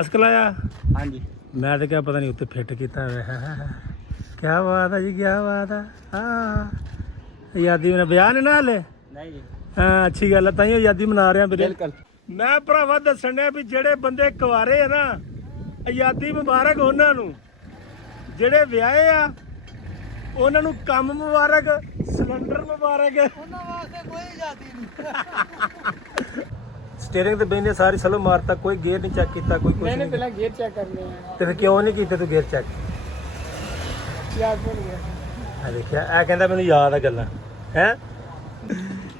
Mask ਲਾਇਆ। ਹਾਂਜੀ ਮੈਂ ਤਾਂ ਕਿਹਾ ਪਤਾ ਨਹੀਂ ਉੱਤੇ ਫਿੱਟ ਕੀਤਾ ਹੋਇਆ। ਕਿਆ ਬਾਤ ਹੈ ਜੀ, ਕਿਆ ਬਾਤ ਹੈ। ਹਾਂ ਆਜ਼ਾਦੀ ਮਨਾ ਵਿਆਹ ਨੇ ਨਾ ਹਲੇ। ਨਹੀਂ ਜੀ ਹਾਂ ਅੱਛੀ ਗੱਲ ਹੈ, ਤਾਂ ਹੀ ਆਜ਼ਾਦੀ ਮਨਾ ਰਿਹਾ ਵੀਰੇ। ਬਿਲਕੁਲ। ਮੈਂ ਭਰਾਵਾ ਦੱਸਣ ਡਿਆ ਵੀ ਜਿਹੜੇ ਬੰਦੇ ਕੁਆਰੇ ਆ ਨਾ, ਆਜ਼ਾਦੀ ਮੁਬਾਰਕ ਉਹਨਾਂ ਨੂੰ। ਜਿਹੜੇ ਵਿਆਹੇ ਆ ਉਹਨਾਂ ਨੂੰ ਕੰਮ ਮੁਬਾਰਕ, ਸਿਲੰਡਰ ਮੁਬਾਰਕ। ਉਹਨਾਂ ਵਾਸਤੇ ਕੋਈ ਆਜ਼ਾਦੀ ਨਹੀਂ। ਸਟੀਅਰਿੰਗ ਤੇ ਬੈਠੇ ਸਾਰੀ ਸਲੋ ਮਾਰਤਾ, ਕੋਈ ਗੇਅਰ ਨਹੀਂ ਚੈੱਕ ਕੀਤਾ, ਕੋਈ ਕੁਝ मैंने ਨਹੀਂ। पहले गेट चेक करने हैं। ਤੇ ਫਿਰ ਕਿਉਂ ਨਹੀਂ ਕੀਤਾ ਤੂੰ ਗੇਅਰ ਚੈੱਕ? याद भूल गया। ਆ ਦੇਖਿਆ, ਇਹ ਕਹਿੰਦਾ ਮੈਨੂੰ ਯਾਦ ਆ ਗੱਲਾਂ ਹੈ।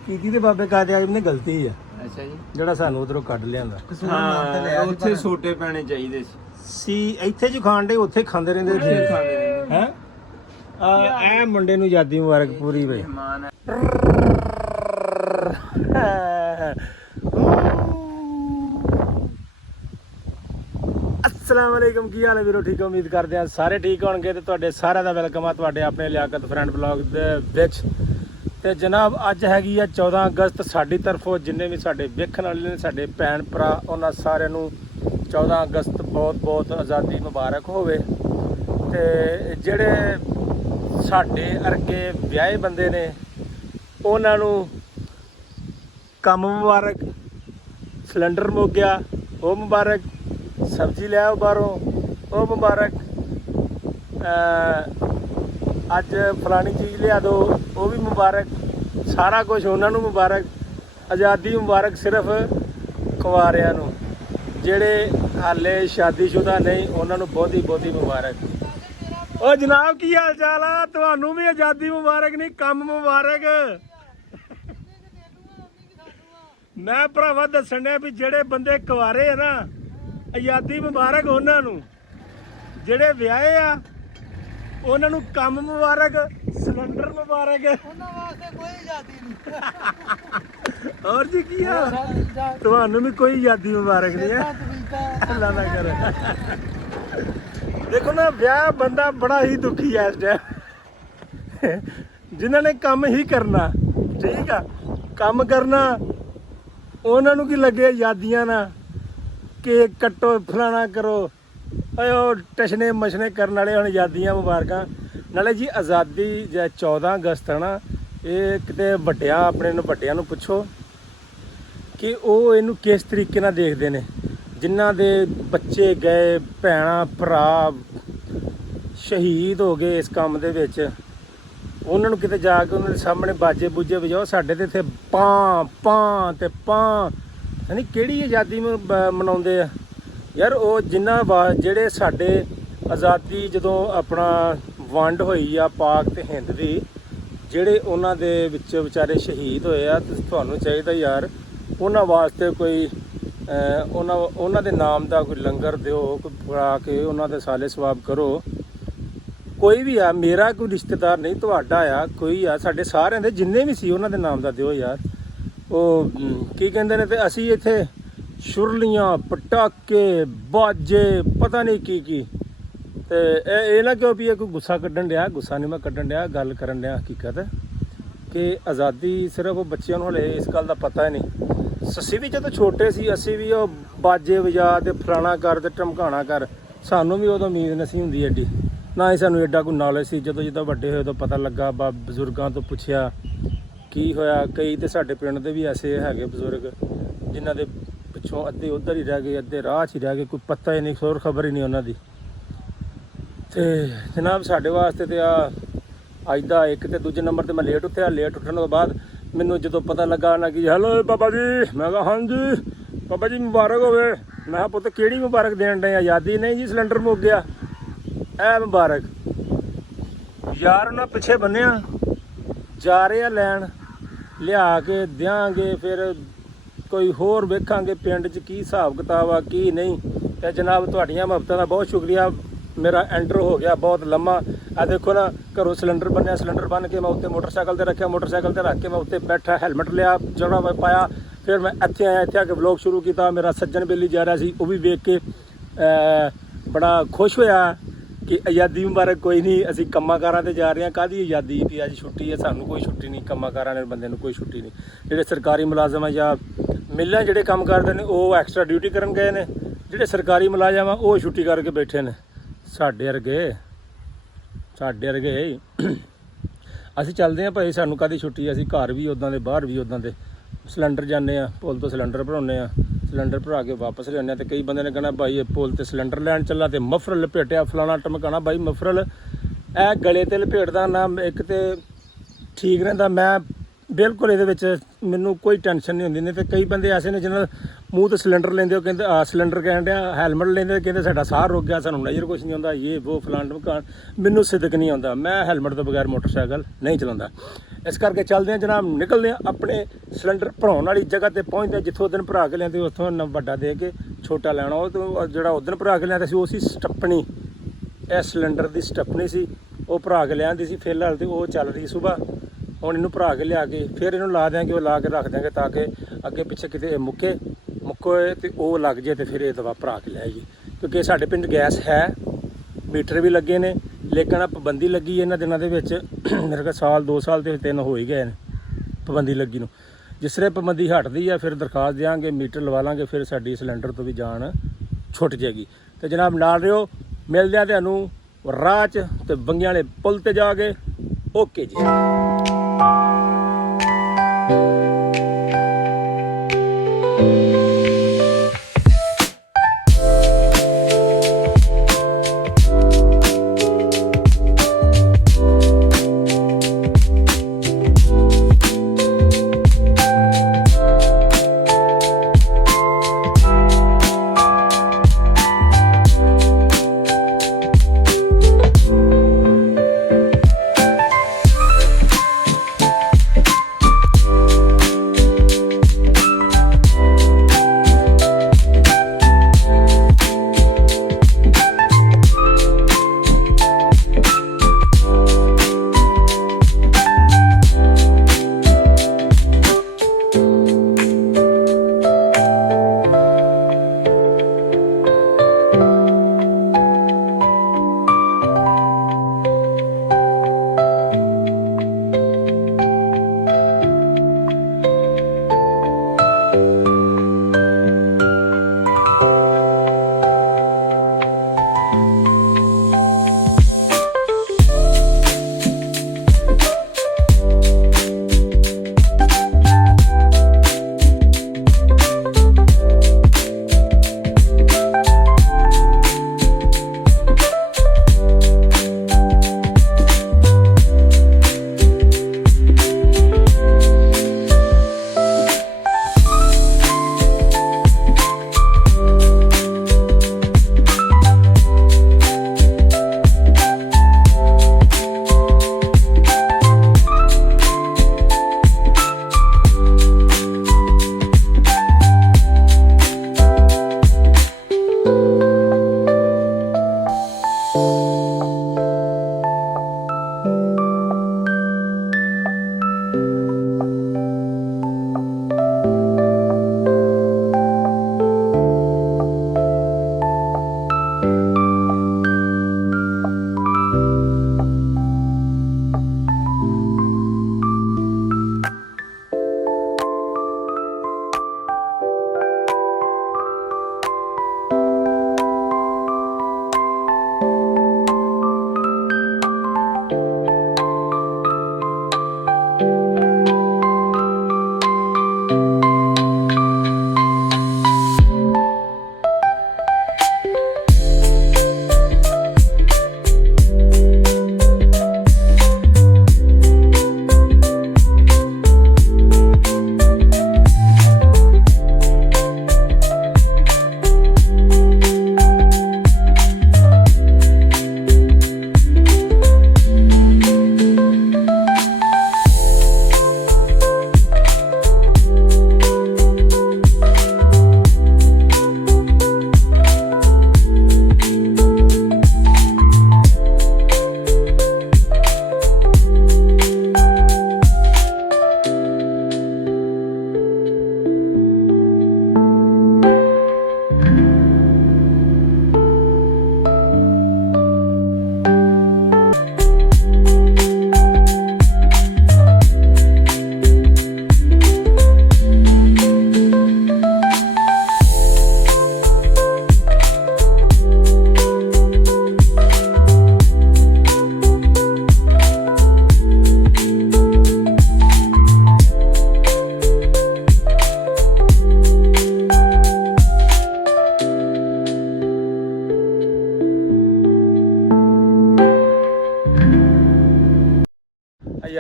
ਕੀਤੀ ਤੇ ਬਾਬੇ ਕਾਦੇ ਆਜਮ ਨੇ ਗਲਤੀ ਆ, ਅੱਛਾ ਜੀ। ਜਿਹੜਾ ਸਾਨੂੰ ਉਧਰੋਂ ਕੱਢ ਲਿਆਂਦਾ ਹਾਂ ਉੱਥੇ ਛੋਟੇ ਪੈਣੇ ਚਾਹੀਦੇ ਸੀ। ਇੱਥੇ ਜੋ ਖਾਣ ਦੇ ਉੱਥੇ ਖਾਂਦੇ ਰਹਿੰਦੇ ਸੀ ਹੈ। ਐ ਮੁੰਡੇ ਨੂੰ ਆਜ਼ਾਦੀ ਮੁਬਾਰਕ ਪੂਰੀ ਬਈ। ਮਹਿਮਾਨ अस्सलाम वालेकुम, की हाल है ਵੀਰੋ? ठीक उम्मीद करते हैं ਸਾਰੇ ਠੀਕ ਹੋਣਗੇ ਤੇ ਤੁਹਾਡੇ ਸਾਰਿਆਂ ਦਾ ਵੈਲਕਮ ਆ ਤੁਹਾਡੇ ਆਪਣੇ ਲਿਆਕਤ ਫਰੈਂਡ ਬਲੌਗ ਦੇ ਵਿੱਚ। ਤੇ ਜਨਾਬ ਅੱਜ ਹੈਗੀ ਆ 14 ਅਗਸਤ। ਸਾਡੀ ਤਰਫੋਂ ਜਿੰਨੇ ਵੀ ਸਾਡੇ ਵੇਖਣ ਵਾਲੇ ਨੇ, ਸਾਡੇ ਭੈਣ ਭਰਾ, ਉਹਨਾਂ ਸਾਰਿਆਂ ਨੂੰ 14 ਅਗਸਤ ਬਹੁਤ ਬਹੁਤ ਆਜ਼ਾਦੀ ਮੁਬਾਰਕ ਹੋਵੇ। ਤੇ ਜਿਹੜੇ ਸਾਡੇ ਅਰਗੇ ਵਿਆਹੇ ਬੰਦੇ ਨੇ ਉਹਨਾਂ ਨੂੰ ਕੰਮ ਮੁਬਾਰਕ, ਸਿਲੰਡਰ ਮੁੱਕ ਗਿਆ ਉਹ ਮੁਬਾਰਕ, ਸਬਜ਼ੀ ਲਿਆਓ ਬਾਹਰੋਂ ਉਹ ਮੁਬਾਰਕ, ਅੱਜ ਫਲਾਣੀ ਚੀਜ਼ ਲਿਆ ਦੋ ਉਹ ਵੀ ਮੁਬਾਰਕ। ਸਾਰਾ ਕੁਝ ਉਹਨਾਂ ਨੂੰ ਮੁਬਾਰਕ। ਆਜ਼ਾਦੀ ਮੁਬਾਰਕ ਸਿਰਫ ਕੁਆਰਿਆਂ ਨੂੰ, ਜਿਹੜੇ ਹਾਲੇ ਸ਼ਾਦੀशुदा ਨਹੀਂ ਉਹਨਾਂ ਨੂੰ ਬਹੁਤੀ ਬਹੁਤੀ ਮੁਬਾਰਕ। ਉਹ ਜਨਾਬ ਕੀ ਹਾਲ ਚਾਲ ਆ? ਤੁਹਾਨੂੰ ਵੀ ਆਜ਼ਾਦੀ ਮੁਬਾਰਕ ਨਹੀਂ, ਕੰਮ ਮੁਬਾਰਕ। ਮੈਂ ਭਰਾਵਾ ਦੱਸਣ ਡਿਆ ਵੀ ਜਿਹੜੇ ਬੰਦੇ ਕੁਆਰੇ ਆ ਨਾ, ਆਜ਼ਾਦੀ ਮੁਬਾਰਕ ਉਹਨਾਂ ਨੂੰ। ਜਿਹੜੇ ਵਿਆਹੇ ਆ ਉਹਨਾਂ ਨੂੰ ਕੰਮ ਮੁਬਾਰਕ, ਸਿਲੰਡਰ ਮੁਬਾਰਕ। ਉਹਨਾਂ ਵਾਸਤੇ ਕੋਈ ਆਜ਼ਾਦੀ ਨਹੀਂ। ਹੋਰ ਜੀ ਕੀ ਆ? ਤੁਹਾਨੂੰ ਵੀ ਕੋਈ ਆਜ਼ਾਦੀ ਮੁਬਾਰਕ ਨਹੀਂ ਹੈ। ਅੱਲਾ ਨਾ ਕਰੇ। ਦੇਖੋ ਨਾ, ਵਿਆਹ ਬੰਦਾ ਬੜਾ ਹੀ ਦੁਖੀ ਹੈ ਇਸ ਟਾਈਮ, ਜਿਨ੍ਹਾਂ ਨੇ ਕੰਮ ਹੀ ਕਰਨਾ। ਠੀਕ ਆ, ਕੰਮ ਕਰਨਾ ਉਹਨਾਂ ਨੂੰ ਕੀ ਲੱਗੇ ਆਜ਼ਾਦੀਆਂ ਨਾ, ਕੇਕ ਕੱਟੋ ਫਲਾਣਾ ਕਰੋ। ਓਏ ਉਹ ਟਸ਼ਨੇ ਮਸ਼ਨੇ ਕਰਨ ਵਾਲੇ ਹੁਣ ਆਜ਼ਾਦੀਆਂ ਮੁਬਾਰਕਾਂ। ਨਾਲੇ ਜੀ ਆਜ਼ਾਦੀ ਜਾਂ 14 ਅਗਸਤ ਹੈ ਨਾ, ਇਹ ਕਿਤੇ ਵੱਡਿਆਂ ਆਪਣੇ ਨੂੰ ਵੱਡਿਆਂ ਨੂੰ ਪੁੱਛੋ ਕਿ ਉਹ ਇਹਨੂੰ ਕਿਸ ਤਰੀਕੇ ਨਾਲ ਦੇਖਦੇ ਨੇ। ਜਿਨ੍ਹਾਂ ਦੇ ਬੱਚੇ ਗਏ, ਭੈਣਾਂ ਭਰਾ ਸ਼ਹੀਦ ਹੋ ਗਏ ਇਸ ਕੰਮ ਦੇ ਵਿੱਚ, ਉਹਨਾਂ ਨੂੰ ਕਿਤੇ ਜਾ ਕੇ ਉਹਨਾਂ ਦੇ ਸਾਹਮਣੇ ਬਾਜੇ ਬੂਜੇ ਵਜਾਓ। ਸਾਡੇ ਤੇ ਇੱਥੇ ਪਾਂ ਪਾਂ ਤੇ ਪਾਂ, ਯਾਨੀ ਕਿਹੜੀ ਆਜ਼ਾਦੀ ਮਨਾਉਂਦੇ ਆ ਯਾਰ। ਉਹ ਜਿਹੜੇ ਸਾਡੇ ਆਜ਼ਾਦੀ ਜਦੋਂ ਆਪਣਾ ਵੰਡ ਹੋਈ ਆ ਪਾਕ ਤੇ ਹਿੰਦ ਦੀ, ਜਿਹੜੇ ਉਹਨਾਂ ਦੇ ਵਿੱਚ ਵਿਚਾਰੇ ਸ਼ਹੀਦ ਹੋਏ ਆ, ਤੇ ਤੁਹਾਨੂੰ ਚਾਹੀਦਾ ਯਾਰ ਉਹਨਾਂ ਵਾਸਤੇ ਕੋਈ ਉਹਨਾਂ ਦੇ ਨਾਮ ਦਾ ਕੋਈ ਲੰਗਰ ਦਿਓ, ਕੋਈ ਖਵਾ ਕੇ ਉਹਨਾਂ ਦੇ ਸਾਲੇ ਸਵਾਬ ਕਰੋ। ਕੋਈ ਵੀ ਆ, ਮੇਰਾ ਕੋਈ ਰਿਸ਼ਤੇਦਾਰ ਨਹੀਂ, ਤੁਹਾਡਾ ਆ, ਕੋਈ ਆ, ਸਾਡੇ ਸਾਰਿਆਂ ਦੇ ਜਿੰਨੇ ਵੀ ਸੀ ਉਹਨਾਂ ਦੇ ਨਾਮ ਦਾ ਦਿਓ ਯਾਰ। ਉਹ ਕੀ ਕਹਿੰਦੇ ਨੇ, ਤੇ ਅਸੀਂ ਇੱਥੇ ਛੁਰਲੀਆਂ, ਪਟਾਕੇ, ਬਾਜੇ, ਪਤਾ ਨਹੀਂ ਕੀ ਕੀ। ਤੇ ਇਹ ਨਾ ਕਿਉਂ ਵੀ ਇਹ ਕੋਈ ਗੁੱਸਾ ਕੱਢਣ ਡਿਆ, ਗੁੱਸਾ ਨਹੀਂ ਮੈਂ ਕੱਢਣ ਡਿਆ, ਗੱਲ ਕਰਨ ਡਿਆ ਹਕੀਕਤ ਕਿ ਆਜ਼ਾਦੀ ਸਿਰਫ ਬੱਚਿਆਂ ਨੂੰ ਹਲੇ ਇਸ ਗੱਲ ਦਾ ਪਤਾ ਹੀ ਨਹੀਂ। ਅਸੀਂ ਵੀ ਜਦੋਂ ਛੋਟੇ ਸੀ, ਅਸੀਂ ਵੀ ਉਹ ਬਾਜੇ ਵਜਾ ਤੇ ਫਲਾਣਾ ਕਰ ਤੇ ਧਮਕਾਣਾ ਕਰ, ਸਾਨੂੰ ਵੀ ਉਦੋਂ ਉਮੀਦ ਨਹੀਂ ਹੁੰਦੀ ਐਡੀ, ਨਾ ਹੀ ਸਾਨੂੰ ਐਡਾ ਕੋਈ ਨੌਲੇਜ ਸੀ। ਜਦੋਂ ਵੱਡੇ ਹੋਏ ਉਦੋਂ ਪਤਾ ਲੱਗਾ, ਬਜ਼ੁਰਗਾਂ ਤੋਂ ਪੁੱਛਿਆ ਕੀ ਹੋਇਆ। ਕਈ ਤੇ ਸਾਡੇ ਪਿੰਡ ਦੇ ਵੀ ਐਸੇ ਹੈਗੇ ਬਜ਼ੁਰਗ ਜਿਨ੍ਹਾਂ ਦੇ ਪਿੱਛੋਂ ਅੱਧੇ ਉੱਧਰ ਹੀ ਰਹਿ ਗਏ, ਅੱਧੇ ਰਾਹ 'ਚ ਹੀ ਰਹਿ ਗਏ, ਕੋਈ ਪਤਾ ਹੀ ਨਹੀਂ, ਖੋਰ ਖਬਰ ਹੀ ਨਹੀਂ ਉਹਨਾਂ ਦੀ। ਤੇ ਜਨਾਬ ਸਾਡੇ ਵਾਸਤੇ ਤੇ ਆ ਅੱਜ ਦਾ ਇੱਕ ਤੇ ਦੂਜੇ ਨੰਬਰ ਤੇ ਮੈਂ ਲੇਟ ਉੱਠਿਆ। ਲੇਟ ਉੱਠਣ ਤੋਂ ਬਾਅਦ ਮੈਨੂੰ ਜਦੋਂ ਪਤਾ ਲੱਗਾ ਨਾ ਕਿ ਹੈਲੋ ਬਾਬਾ ਜੀ, ਮੈਂ ਕਿਹਾ ਹਾਂਜੀ ਬਾਬਾ ਜੀ ਮੁਬਾਰਕ ਹੋਵੇ। ਮੈਂ ਕਿਹਾ ਪੁੱਤ ਕਿਹੜੀ ਮੁਬਾਰਕ ਦੇਣ ਡਏ? ਆਜ਼ਾਦੀ ਨਹੀਂ ਜੀ, ਸਿਲੰਡਰ ਮੁੱਕ ਗਿਆ, ਇਹ ਮੁਬਾਰਕ। ਯਾਰ ਉਹਨਾਂ ਪਿੱਛੇ ਬੰਨਿਆ ਜਾ ਰਹੇ ਆ ਲੈਣ, ਲਿਆ ਕੇ ਦਿਆਂਗੇ, ਫਿਰ ਕੋਈ ਹੋਰ ਵੇਖਾਂਗੇ ਪਿੰਡ 'ਚ ਕੀ ਹਿਸਾਬ ਕਿਤਾਬ ਆ ਕੀ ਨਹੀਂ। ਤੇ ਜਨਾਬ ਤੁਹਾਡੀਆਂ ਮੁਹੱਬਤਾਂ ਦਾ ਬਹੁਤ ਸ਼ੁਕਰੀਆ। ਮੇਰਾ ਐਂਟਰ ਹੋ ਗਿਆ ਬਹੁਤ ਲੰਮਾ। ਆ ਦੇਖੋ ਨਾ, ਘਰੋਂ ਸਿਲੰਡਰ ਬੰਨਿਆ, ਸਿਲੰਡਰ ਬੰਨ ਕੇ ਮੈਂ ਉੱਤੇ ਮੋਟਰਸਾਈਕਲ ਤੇ ਰੱਖਿਆ, ਮੋਟਰਸਾਈਕਲ ਤੇ ਰੱਖ ਕੇ ਮੈਂ ਉੱਤੇ ਬੈਠਾ, ਹੈਲਮਟ ਲਿਆ, ਜਿਹੜਾ ਮੈਂ ਪਾਇਆ। ਫਿਰ ਮੈਂ ਇੱਥੇ ਆਇਆ, ਇੱਥੇ ਆ ਕੇ ਵਲੌਗ ਸ਼ੁਰੂ ਕੀਤਾ। ਮੇਰਾ ਸੱਜਣ ਬੇਲੀ ਜਾ ਰਿਹਾ ਸੀ, ਉਹ ਵੀ ਵੇਖ ਕੇ ਬੜਾ ਖੁਸ਼ ਹੋਇਆ ਕਿ ਆਜ਼ਾਦੀ ਮੁਬਾਰਕ। ਕੋਈ ਨਹੀਂ, ਅਸੀਂ ਕੰਮਾਂ ਕਾਰਾਂ ਤੇ ਜਾ ਰਹੇ ਹਾਂ। ਕਾਹਦੀ ਆਜ਼ਾਦੀ ਵੀ ਅੱਜ ਛੁੱਟੀ ਹੈ? ਸਾਨੂੰ ਕੋਈ ਛੁੱਟੀ ਨਹੀਂ, ਕੰਮਾਂ ਕਾਰਾਂ ਵਾਲੇ ਬੰਦੇ ਨੂੰ ਕੋਈ ਛੁੱਟੀ ਨਹੀਂ। ਜਿਹੜੇ ਸਰਕਾਰੀ ਮੁਲਾਜ਼ਮ ਆ ਜਾਂ ਮਿੱਲਾਂ ਜਿਹੜੇ ਕੰਮ ਕਰਦੇ ਨੇ ਉਹ ਐਕਸਟਰਾ ਡਿਊਟੀ ਕਰਨ ਗਏ ਨੇ, ਜਿਹੜੇ ਸਰਕਾਰੀ ਮੁਲਾਜ਼ਮ ਆ ਉਹ ਛੁੱਟੀ ਕਰਕੇ ਬੈਠੇ ਨੇ। ਸਾਡੇ ਵਰਗੇ ਅਸੀਂ ਚੱਲਦੇ ਹਾਂ ਭਾਈ, ਸਾਨੂੰ ਕਾਹਦੀ ਛੁੱਟੀ, ਅਸੀਂ ਘਰ ਵੀ ਉੱਦਾਂ ਦੇ ਬਾਹਰ ਵੀ ਉੱਦਾਂ ਦੇ। ਸਿਲੰਡਰ ਜਾਂਦੇ ਆ, ਪੁੱਲ ਤੋਂ ਸਿਲੰਡਰ ਭਰਾਉਂਦੇ ਆ, ਸਿਲੰਡਰ ਭਰਾ ਕੇ ਵਾਪਸ ਲਿਆਉਂਦੇ ਆ। ਤੇ ਕਈ ਬੰਦੇ ਨੇ ਕਹਿਣਾ ਭਾਈ ਇਹ ਪੁੱਲ ਤੇ ਸਿਲੰਡਰ ਲੈਣ ਚੱਲਾ ਤੇ ਮਫਰਲ ਲਪੇਟਿਆ ਫਲਾਣਾ ਟਮਕਾਣਾ। ਭਾਈ ਮਫਰਲ ਇਹ ਗਲੇ ਤੇ ਲਪੇਟਦਾ ਨਾ, ਇੱਕ ਤੇ ਠੀਕ ਰਹਿੰਦਾ। ਮੈਂ ਬਿਲਕੁਲ ਇਹਦੇ ਵਿੱਚ ਮੈਨੂੰ ਕੋਈ ਟੈਨਸ਼ਨ ਨਹੀਂ ਹੁੰਦੀ। ਨਹੀਂ ਤੇ ਕਈ ਬੰਦੇ ਐਸੇ ਨੇ ਜਿਹਨਾਂ ਮੂੰਹ ਤੇ ਸਿਲੰਡਰ ਲੈਂਦੇ, ਉਹ ਕਹਿੰਦੇ ਸਿਲੰਡਰ ਕਹਿਣ ਡਿਆ, ਹੈਲਮਟ ਲੈਂਦੇ ਕਹਿੰਦੇ ਸਾਡਾ ਸਾਹ ਰੁਕ ਗਿਆ, ਸਾਨੂੰ ਨਜ਼ਰ ਕੁਛ ਨਹੀਂ ਆਉਂਦਾ, ਇਹ ਉਹ ਫਲਾਣ ਟਮਕਾਣ। ਮੈਨੂੰ ਸਿਦਕ ਨਹੀਂ ਆਉਂਦਾ, ਮੈਂ ਹੈਲਮਟ ਤੋਂ ਬਗੈਰ ਮੋਟਰਸਾਈਕਲ ਨਹੀਂ ਚਲਾਉਂਦਾ। ਇਸ ਕਰਕੇ ਚੱਲਦੇ ਹਾਂ ਜਨਾਬ, ਨਿਕਲਦੇ ਹਾਂ ਆਪਣੇ ਸਿਲੰਡਰ ਭਰਾਉਣ ਵਾਲੀ ਜਗ੍ਹਾ ਤੇ ਪਹੁੰਚਦੇ ਹਾਂ। ਜਿੱਥੋਂ ਉਦਣ ਭਰਾ ਕੇ ਲਿਆਂਦੇ ਉੱਥੋਂ ਵੱਡਾ ਦੇ ਕੇ ਛੋਟਾ ਲੈਣਾ। ਉਹ ਤੋਂ ਜਿਹੜਾ ਉਦਣ ਭਰਾ ਕੇ ਲਿਆਂਦਾ ਸੀ ਉਹ ਸੀ ਸਟੱਪਣੀ, ਇਹ ਸਿਲੰਡਰ ਦੀ ਸਟੱਪਣੀ ਸੀ, ਉਹ ਭਰਾ ਕੇ ਲਿਆਂਦੀ ਸੀ ਫਿਲਹਾਲ, ਤੇ ਉਹ ਚੱਲ ਰਹੀ ਸੁਬਾਹ। ਹੁਣ ਇਹਨੂੰ ਭਰਾ ਕੇ ਲਿਆ ਕੇ ਫਿਰ ਇਹਨੂੰ ਲਾ ਦਿਆਂਗੇ, ਉਹ ਲਾ ਕੇ ਰੱਖ ਦਿਆਂਗੇ ਤਾਂ ਕਿ ਅੱਗੇ ਪਿੱਛੇ ਕਿਤੇ ਮੁੱਕੇ ਤੇ ਉਹ ਲੱਗ ਜੇ ਤੇ ਫਿਰ ਇਹ ਦਵਾ ਭਰਾ ਕੇ ਲੈ ਆਈਏ। ਕਿਉਂਕਿ ਸਾਡੇ ਪਿੰਡ ਗੈਸ ਹੈ, ਮੀਟਰ ਵੀ ਲੱਗੇ ਨੇ, ਲੇਕਿਨ ਪਾਬੰਦੀ ਲੱਗੀ ਇਹਨਾਂ ਦਿਨਾਂ ਦੇ ਵਿੱਚ। ਮੇਰੇ ਕੋਲ ਸਾਲ 2 ਸਾਲ ਤੇ 3 ਹੋ ਹੀ ਗਏ ਨੇ ਪਾਬੰਦੀ ਲੱਗੀ ਨੂੰ। ਜਿਸ ਤਰ੍ਹਾਂ ਪਾਬੰਦੀ ਹਟਦੀ ਆ ਫਿਰ ਦਰਖਾਸਤ ਦਿਆਂਗੇ, ਮੀਟਰ ਲਵਾ ਲਾਂਗੇ, ਫਿਰ ਸਾਡੀ ਸਿਲੰਡਰ ਤੋਂ ਵੀ ਜਾਨ ਛੁੱਟ ਜਾਏਗੀ। ਤੇ ਜਨਾਬ ਨਾਲ ਰਿਓ, ਮਿਲਦੇ ਆ ਤੁਹਾਨੂੰ ਰਾਹ 'ਚ ਤੇ ਬੰਗਿਆਂ ਵਾਲੇ ਪੁਲ ਤੇ ਜਾ ਕੇ। ਓਕੇ ਜੀ।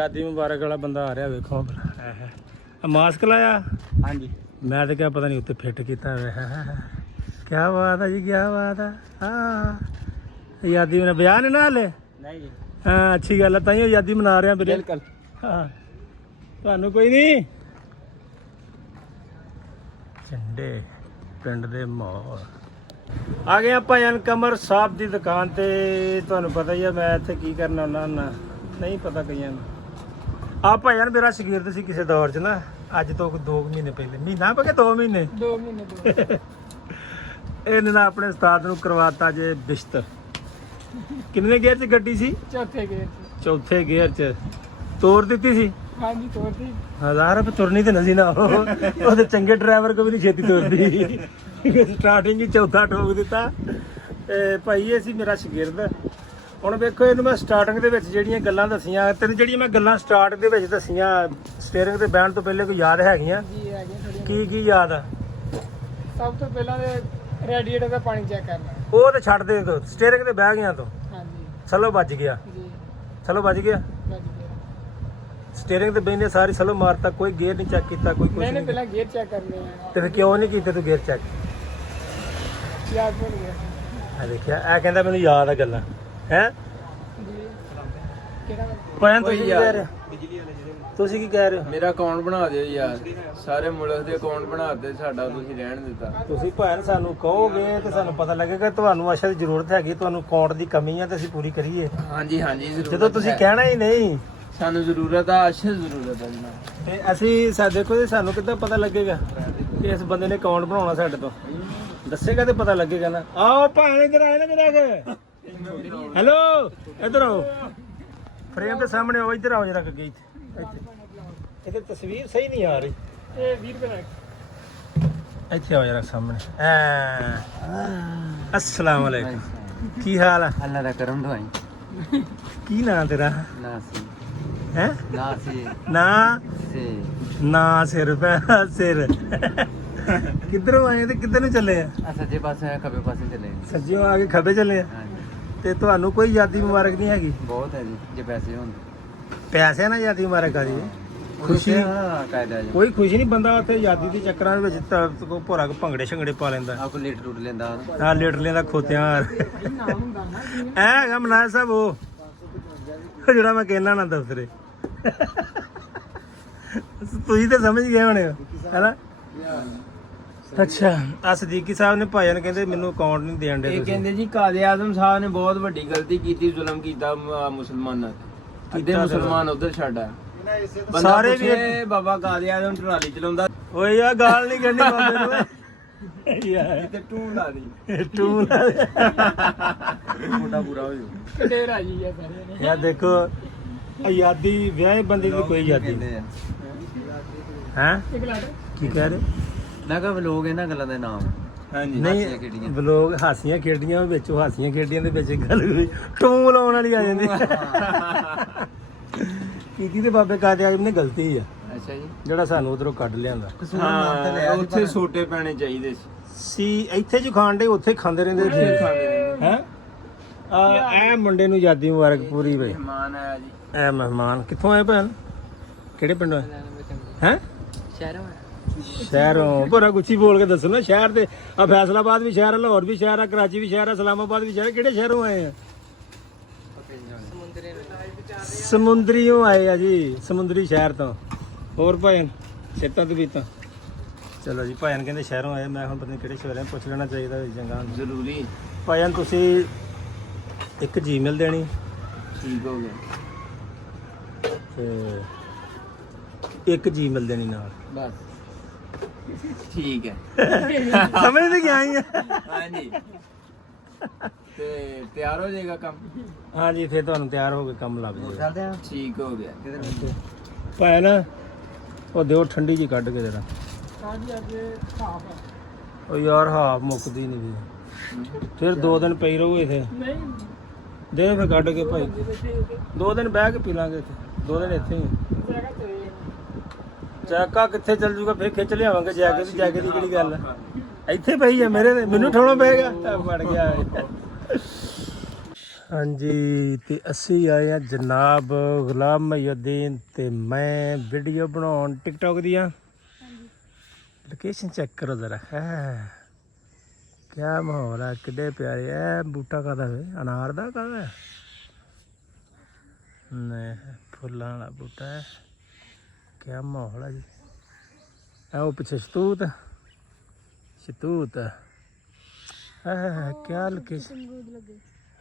ਆਜ਼ਾਦੀ ਮੁਬਾਰਕ ਵਾਲਾ ਬੰਦਾ ਆ ਰਿਹਾ ਵੇਖੋ ਆ ਮਾਸਕ ਲਾਇਆ ਹਾਂਜੀ ਮੈਂ ਤਾਂ ਕਿਹਾ ਪਤਾ ਨਹੀਂ ਉੱਤੇ ਫਿੱਟ ਕੀਤਾ ਹੋਇਆ ਕੀ ਬਾਤ ਆ ਜੀ ਕੀ ਬਾਤ ਆ ਹਾਂ ਆਜ਼ਾਦੀ ਮਨਾ ਵਿਆਹ ਨੇ ਨਾ ਹਲੇ ਨਹੀਂ ਜੀ ਹਾਂ ਅੱਛੀ ਗੱਲ ਹੈ ਤਾਂ ਹੀ ਆਜ਼ਾਦੀ ਮਨਾ ਰਹੇ ਆ ਵੀਰੇ ਬਿਲਕੁਲ ਹਾਂ ਤੁਹਾਨੂੰ ਕੋਈ ਨਹੀਂ ਝੰਡੇ ਪਿੰਡ ਦੇ ਮਾਹੌਲ ਆ ਗਏ ਆਪਾਂ ਕਮਰ ਸਾਹਿਬ ਦੀ ਦੁਕਾਨ ਤੇ ਤੁਹਾਨੂੰ ਪਤਾ ਹੀ ਆ ਮੈਂ ਇੱਥੇ ਕੀ ਕਰਨਾ ਹੁੰਦਾ ਨਾ ਨਹੀਂ ਪਤਾ ਕਈਆਂ ਨੂੰ ਆ ਭਾਈਆਂ ਮੇਰਾ ਸ਼ਾਗਿਰਦ ਸੀ ਕਿਸੇ ਦੌਰ 'ਚ ਨਾ ਅੱਜ ਤੋਂ 2 ਮਹੀਨੇ ਪਹਿਲੇ ਮਹੀਨਾ ਪਾ ਕੇ 2 ਮਹੀਨੇ 2 ਮਹੀਨੇ ਇਹਨੇ ਨਾ ਆਪਣੇ ਉਸਤਾਦ ਨੂੰ ਕਰਵਾਤਾ ਜੇ ਬਿਸਤਰ ਕਿੰਨੇ ਗੇਅਰ 'ਚ ਗੱਡੀ ਸੀ ਚੌਥੇ ਗੇਰ ਚੌਥੇ ਗੇਅਰ 'ਚ ਤੋੜ ਦਿੱਤੀ ਸੀ ਹਾਂਜੀ ਤੋਰਦੀ 1000 ਰੁਪਏ ਤੁਰਨੀ ਤੇ ਨਜ਼ੀ ਨਾ ਉਹਦੇ ਚੰਗੇ ਡਰਾਈਵਰ ਕੋ ਵੀ ਨਹੀਂ ਛੇਤੀ ਤੁਰਦੀ ਸਟਾਰਟਿੰਗ ਹੀ ਚੌਥਾ ਠੋਕ ਦਿੱਤਾ ਤੇ ਭਾਈ ਇਹ ਸੀ ਮੇਰਾ ਸ਼ਾਗਿਰਦ ਹੁਣ ਵੇਖੋ ਇਹਨੂੰ ਮੈਂ ਸਟਾਰਟਿੰਗ ਦੇ ਵਿੱਚ ਜਿਹੜੀਆਂ ਗੱਲਾਂ ਦੱਸੀਆਂ ਤੈਨੂੰ ਜਿਹੜੀਆਂ ਮੈਂ ਗੱਲਾਂ ਸਟਾਰਟ ਦੇ ਵਿੱਚ ਦੱਸੀਆਂ ਸਟੀਅਰਿੰਗ ਤੇ ਬਹਿਣ ਤੋਂ ਪਹਿਲੇ ਕੋਈ ਯਾਦ ਹੈਗੀਆਂ ਜੀ ਹੈਗੇ ਥੋੜੀਆਂ ਕੀ ਕੀ ਯਾਦ ਆ ਸਭ ਤੋਂ ਪਹਿਲਾਂ ਤੇ ਰੇਡੀਏਟਰ ਦਾ ਪਾਣੀ ਚੈੱਕ ਕਰਨਾ ਉਹ ਤੇ ਛੱਡ ਦੇ ਸਟੀਅਰਿੰਗ ਤੇ ਬਹਿ ਗਿਆ ਤੋਂ ਹਾਂਜੀ ਸਲੋ ਵੱਜ ਗਿਆ ਜੀ ਸਲੋ ਵੱਜ ਗਿਆ ਵੱਜ ਗਿਆ ਸਟੀਅਰਿੰਗ ਤੇ ਬਹਿਨੇ ਸਾਰੀ ਸਲੋ ਮਾਰਤਾ ਕੋਈ ਗੇਅਰ ਨਹੀਂ ਚੈੱਕ ਕੀਤਾ ਕੋਈ ਕੁਝ ਨਹੀਂ ਨਹੀਂ ਪਹਿਲਾਂ ਗੇਅਰ ਚੈੱਕ ਕਰਨੇ ਆ ਤੇ ਫਿਰ ਕਿਉਂ ਨਹੀਂ ਕੀਤੇ ਤੂੰ ਗੇਅਰ ਚੈੱਕ ਯਾਦ ਭੁੱਲ ਗਿਆ ਆ ਦੇਖਿਆ ਇਹ ਕਹਿੰਦਾ ਮੈਨੂੰ ਯਾਦ ਆ ਗੱਲਾਂ ਹੈ ਜੀ ਕਿਹੜਾ ਭੈਣ ਤੁਸੀਂ ਕੀ ਕਹਿ ਰਹੇ ਤੁਸੀਂ ਕੀ ਕਹਿ ਰਹੇ ਹੋ ਮੇਰਾ ਅਕਾਊਂਟ ਬਣਾ ਦਿਓ ਯਾਰ ਸਾਰੇ ਮੁਲਕ ਦੇ ਅਕਾਊਂਟ ਬਣਾ ਦੇ ਸਾਡਾ ਤੁਸੀਂ ਰਹਿਣ ਦਿੱਤਾ ਤੁਸੀਂ ਭੈਣ ਸਾਨੂੰ ਕਹੋਗੇ ਤੇ ਸਾਨੂੰ ਪਤਾ ਲੱਗੇਗਾ ਤੁਹਾਨੂੰ ਅਸ਼ਾ ਦੀ ਜ਼ਰੂਰਤ ਹੈਗੀ ਤੁਹਾਨੂੰ ਅਕਾਊਂਟ ਦੀ ਕਮੀ ਆ ਤੇ ਅਸੀਂ ਪੂਰੀ ਕਰੀਏ ਹਾਂਜੀ ਹਾਂਜੀ ਜ਼ਰੂਰ ਜਦੋਂ ਤੁਸੀਂ ਕਹਿਣਾ ਹੀ ਨਹੀਂ ਸਾਨੂੰ ਜ਼ਰੂਰਤ ਆ ਅੱਛੀ ਜ਼ਰੂਰਤ ਆ ਜਨਾਬ ਤੇ ਅਸੀਂ ਸਾਡੇ ਕੋਲ ਸਾਨੂੰ ਕਿੱਦਾਂ ਪਤਾ ਲੱਗੇਗਾ ਕਿ ਇਸ ਬੰਦੇ ਨੇ ਅਕਾਊਂਟ ਬਣਾਉਣਾ ਸਾਡੇ ਤੋਂ ਦੱਸੇਗਾ ਤੇ ਪਤਾ ਲੱਗੇਗਾ ਨਾ ਆਓ ਭੈਣ ਇੱਧਰ ਆਏ ਨਾ ਜਰਾ ਕੇ ਹੈਲੋ ਇੱਧਰ ਆਓ ਫਰੇਮ ਦੇ ਸਾਹਮਣੇ ਆਓ ਇੱਧਰ ਆਓ ਜਰਾ ਅੱਗੇ ਇੱਥੇ ਤਸਵੀਰ ਸਹੀ ਨਹੀਂ ਆ ਰਹੀ ਇਹ 20 ਰੁਪਏ ਦਾ ਇੱਥੇ ਆਓ ਜਰਾ ਸਾਹਮਣੇ अस्सलाम वालेकुम ਕੀ ਹਾਲ ਆ ਅੱਲਾ ਦਾ ਕਰਮ ਦਵਾਈ ਕੀ ਨਾਂ ਤੇਰਾ ਨਾ ਸੀ ਹੈ ਨਾ ਸੀ ਨਾ ਸੇ ਨਾ ਸਿਰ ਪੈ ਸਿਰ ਕਿੱਧਰੋਂ ਆਏ ਤੇ ਕਿੱਧਰ ਨੂੰ ਚੱਲੇ ਆ ਸੱਜੇ ਪਾਸੇ ਖੱਬੇ ਪਾਸੇ ਚਲੇ ਸੱਜਿਓਂ ਆ ਕੇ ਖੱਬੇ ਚੱਲੇ ਆ ਤੇ ਤੁਹਾਨੂੰ ਕੋਈ ਯਾਦੀ ਮੁਬਾਰਕ ਨਹੀਂ ਹੈਗੀ ਬਹੁਤ ਹੈ ਜੀ ਜੇ ਪੈਸੇ ਹੋਣ ਪੈਸੇ ਨਾਲ ਯਾਦੀ ਮੁਬਾਰਕ ਆ ਜੀ ਖੁਸ਼ੀ ਕਾਇਦਾ ਜੀ ਕੋਈ ਖੁਸ਼ੀ ਨਹੀਂ ਬੰਦਾ ਉੱਥੇ ਯਾਦੀ ਦੇ ਚੱਕਰਾਂ ਦੇ ਵਿੱਚ ਭੋਰਾ ਭੰਗੜੇ ਛੰਗੜੇ ਪਾ ਲੈਂਦਾ ਆਪ ਲੇਟ ਰੂਟ ਲੈਂਦਾ ਆ ਲੀਟਰ ਲੈਂਦਾ ਖੋਤਿਆਂ ਐ ਹੈਗਾ ਮਨਾਇਆ ਸਾਹਿਬ ਉਹ ਜਿਹੜਾ ਮੈਂ ਕਹਿਣਾ ਨਾ ਦਫ਼ਤਰੇ ਤੁਸੀਂ ਤਾਂ ਸਮਝ ਗਏ ਹੋਣੇ ਹੋ ਹੈਨਾ ਅੱਛਾ ਆ ਸਦੀਕੀ ਸਾਹਿਬ ਨੇ ਭਾਈਆਂ ਨੇ ਕਹਿੰਦੇ ਮੈਨੂੰ ਅਕਾਊਂਟ ਨਹੀਂ ਦੇਣ ਦੇ ਇਹ ਤੁਸੀਂ ਕਹਿੰਦੇ ਜੀ ਕਾਜ਼ੀ ਆਜ਼ਮ ਸਾਹਿਬ ਨੇ ਬਹੁਤ ਵੱਡੀ ਗਲਤੀ ਕੀਤੀ ਜ਼ੁਲਮ ਕੀਤਾ ਮੁਸਲਮਾਨਾਂ ਤੇ ਅੱਧੇ ਮੁਸਲਮਾਨ ਉਧਰ ਛੱਡਾ ਸਾਰੇ ਵੀ ਬਾਬਾ ਕਾਜ਼ੀ ਆਜ਼ਮ ਟਰਾਲੀ ਚਲਾਉਂਦਾ ਓਏ ਯਾਰ ਗਾਲ ਨਹੀਂ ਕੱਢਣੀ ਬਾਬੇ ਨੂੰ ਓਏ ਯਾਰ ਤੇ ਟੂਨ ਲਾ ਦੀ ਟੂਨ ਮੋਟਾ ਪੂਰਾ ਹੋ ਜਾਊ ਕਿਹੜੇ ਰਾਜੀ ਆ ਸਾਰੇ ਨੇ ਯਾਰ ਦੇਖੋ ਆਜ਼ਾਦੀ ਵਿਆਹੇ ਬੰਦੇ ਦੀ ਕੋਈ ਆਜ਼ਾਦੀ ਨਹੀਂ ਹੈ ਇੱਕ ਲੱਟ ਕੀ ਕਹਿ ਰਹੇ ਮੈਂ ਕਿਹਾ ਲੋਕ ਇਹਨਾਂ ਗੱਲਾਂ ਦੇ ਨਾਮ ਹਾਂਜੀ ਨਹੀਂ ਲੋਕ ਹਾਸੀਆਂ ਖੇਡੀਆਂ ਵਿੱਚ ਹਾਸੀਆਂ ਖੇਡੀਆਂ ਦੇ ਵਿੱਚ ਗੱਲ ਹੋਈ ਟੂਮ ਲਾਉਣ ਵਾਲੀ ਆ ਜਾਂਦੀ ਕੀਤੀ ਤੇ ਬਾਬੇ ਕਾਜ਼ੀ ਆਜ਼ਮ ਨੇ ਗਲਤੀ ਆ ਅੱਛਾ ਜੀ ਜਿਹੜਾ ਸਾਨੂੰ ਉਧਰੋਂ ਕੱਢ ਲਿਆਂਦਾ ਹਾਂ ਉੱਥੇ ਛੋਟੇ ਪੈਣੇ ਚਾਹੀਦੇ ਸੀ ਇੱਥੇ ਜੋ ਖਾਣ ਦੇ ਉੱਥੇ ਖਾਂਦੇ ਰਹਿੰਦੇ ਸੀ ਹੈ ਐ ਮੁੰਡੇ ਨੂੰ ਆਜ਼ਾਦੀ ਮੁਬਾਰਕ ਪੂਰੀ ਬਈ ਮਹਿਮਾਨ ਆਇਆ ਜੀ ਐ ਮਹਿਮਾਨ ਕਿੱਥੋਂ ਆਏ ਭੈਣ ਕਿਹੜੇ ਪਿੰਡੋਂ ਹੈ ਸ਼ਹਿਰੋਂ ਭਰਾ ਗੁੱਚੀ ਬੋਲ ਕੇ ਦੱਸੋ ਨਾ ਸ਼ਹਿਰ ਤੇ ਆ ਫੈਸਲਾਬਾਦ ਵੀ ਸ਼ਹਿਰ ਆ ਲਾਹੌਰ ਵੀ ਸ਼ਹਿਰ ਆ ਕਰਾਚੀ ਵੀ ਸ਼ਹਿਰ ਆ ਇਸਲਾਮਾਬਾਦ ਵੀ ਸ਼ਹਿਰ ਕਿਹੜੇ ਸ਼ਹਿਰੋਂ ਆਏ ਆ ਸਮੁੰਦਰੀਓਂ ਆਏ ਆ ਜੀ ਸਮੁੰਦਰੀ ਸ਼ਹਿਰ ਤੋਂ ਹੋਰ ਭਾਈ ਸੇਤਾਂ ਤੇ ਬੀਤਾਂ ਚਲੋ ਜੀ ਭਾਈਨ ਕਹਿੰਦੇ ਸ਼ਹਿਰੋਂ ਆਏ ਮੈਂ ਹੁਣ ਪਤਾ ਨਹੀਂ ਕਿਹੜੇ ਸ਼ਹਿਰ ਆ ਪੁੱਛ ਲੈਣਾ ਚਾਹੀਦਾ ਚੰਗਾ ਜ਼ਰੂਰੀ ਭਾਈਨ ਤੁਸੀਂ ਇੱਕ ਜੀਮੇਲ ਦੇਣੀ ਠੀਕ ਹੋ ਗਿਆ ਤੇ ਇੱਕ ਜੀਮੇਲ ਦੇਣੀ ਨਾਲ ਬਸ ਠੀਕ ਹੈ ਸਮਝ ਨਹੀਂ ਗਿਆ ਹੀ ਹਾਂਜੀ ਤੇ ਤਿਆਰ ਹੋ ਜਾਏਗਾ ਕੰਮ ਹਾਂਜੀ ਫਿਰ ਤੁਹਾਨੂੰ ਤਿਆਰ ਹੋ ਕੇ ਕੰਮ ਲੱਗ ਜਾਏਗਾ ਠੀਕ ਹੋ ਗਿਆ ਭਾਈ ਨਾ ਉਹ ਦਿਓ ਠੰਡੀ ਜੀ ਕੱਢ ਕੇ ਜਰਾ ਹਾਂਜੀ ਅੱਜ ਸਾਫ ਹੈ ਉਹ ਯਾਰ ਹਾਫ ਮੁੱਕਦੀ ਨਹੀਂ ਵੀ ਫਿਰ 2 ਦਿਨ ਪਈ ਰਹੂ ਇੱਥੇ ਨਹੀਂ ਦੇ ਫਿਰ ਕੱਢ ਕੇ ਭਾਈ 2 ਦਿਨ ਬਹਿ ਕੇ ਪੀ ਲਾਂਗੇ ਇੱਥੇ 2 ਦਿਨ ਇੱਥੇ ਹੀ ਜਗ੍ਹਾ ਤੇ ਜੈਕਾ ਕਿੱਥੇ ਚੱਲ ਜੂਗਾ ਫਿਰ ਖਿੱਚ ਲਿਆਵਾਂਗੇ ਜੈਕੇ ਦੀ ਕਿਹੜੀ ਗੱਲ ਇੱਥੇ ਪਈ ਆ ਮੇਰੇ ਤੇ ਮੈਨੂੰ ਠੋਣਾ ਪਏਗਾ ਬਣ ਗਿਆ ਹਾਂਜੀ ਤੇ ਅਸੀਂ ਆਏ ਆ ਜਨਾਬ ਗੁਲਾਮ ਮੁਹਈਉਦੀਨ ਤੇ ਮੈਂ ਵੀਡੀਓ ਬਣਾਉਣ ਟਿਕਟੌਕ ਦੀਆਂ। ਲੋਕੇਸ਼ਨ ਚੈੱਕ ਕਰੋ ਜ਼ਰਾ। ਹੈ ਕਿਆ ਮਾਹੌਲ ਹੈ, ਕਿੱਡੇ ਪਿਆਰੇ। ਇਹ ਬੂਟਾ ਕਾਹਦਾ ਵੇ, ਅਨਾਰ ਦਾ ਕਾਹਦਾ? ਨਹੀਂ, ਫੁੱਲਾਂ ਵਾਲਾ ਬੂਟਾ ਹੈ। ਕਿਆ ਮਾਹੌਲ ਹੈ ਜੀ। ਇਹ ਉਹ ਪਿੱਛੇ ਸ਼ਤੂਤ ਹੈ। ਕਿਆ ਲੋਕੇਸ਼ਨ।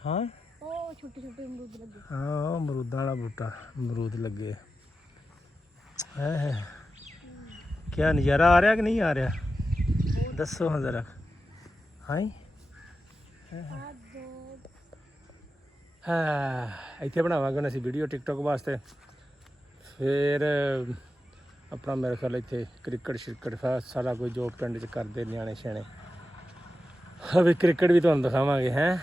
ਹਾਂ ਉਹ ਛੋਟੇ ਛੋਟੇ ਅਮਰੂਦ ਲੱਗੇ। ਹਾਂ ਅਮਰੂਦਾਂ ਵਾਲਾ ਬੂਟਾ, ਅਮਰੂਦ ਲੱਗੇ ਹੈ। ਕਿਆ ਨਜ਼ਾਰਾ ਆ ਰਿਹਾ ਕਿ ਨਹੀਂ ਆ ਰਿਹਾ, ਦੱਸੋ ਹਾਂ ਜ਼ਰਾ। ਹਾਂ ਇੱਥੇ ਬਣਾਵਾਂਗੇ ਹੁਣ ਅਸੀਂ ਵੀਡੀਓ ਟਿਕਟੌਕ ਵਾਸਤੇ। ਫਿਰ ਆਪਣਾ ਮੇਰੇ ਖਿਆਲ ਇੱਥੇ ਕ੍ਰਿਕਟ ਸ਼ਿਰਕਟ ਸਾਰਾ ਕੁਝ ਜੋ ਪਿੰਡ 'ਚ ਕਰਦੇ ਨਿਆਣੇ ਸਿਆਣੇ, ਵੀ ਕ੍ਰਿਕਟ ਵੀ ਤੁਹਾਨੂੰ ਦਿਖਾਵਾਂਗੇ। ਹੈਂ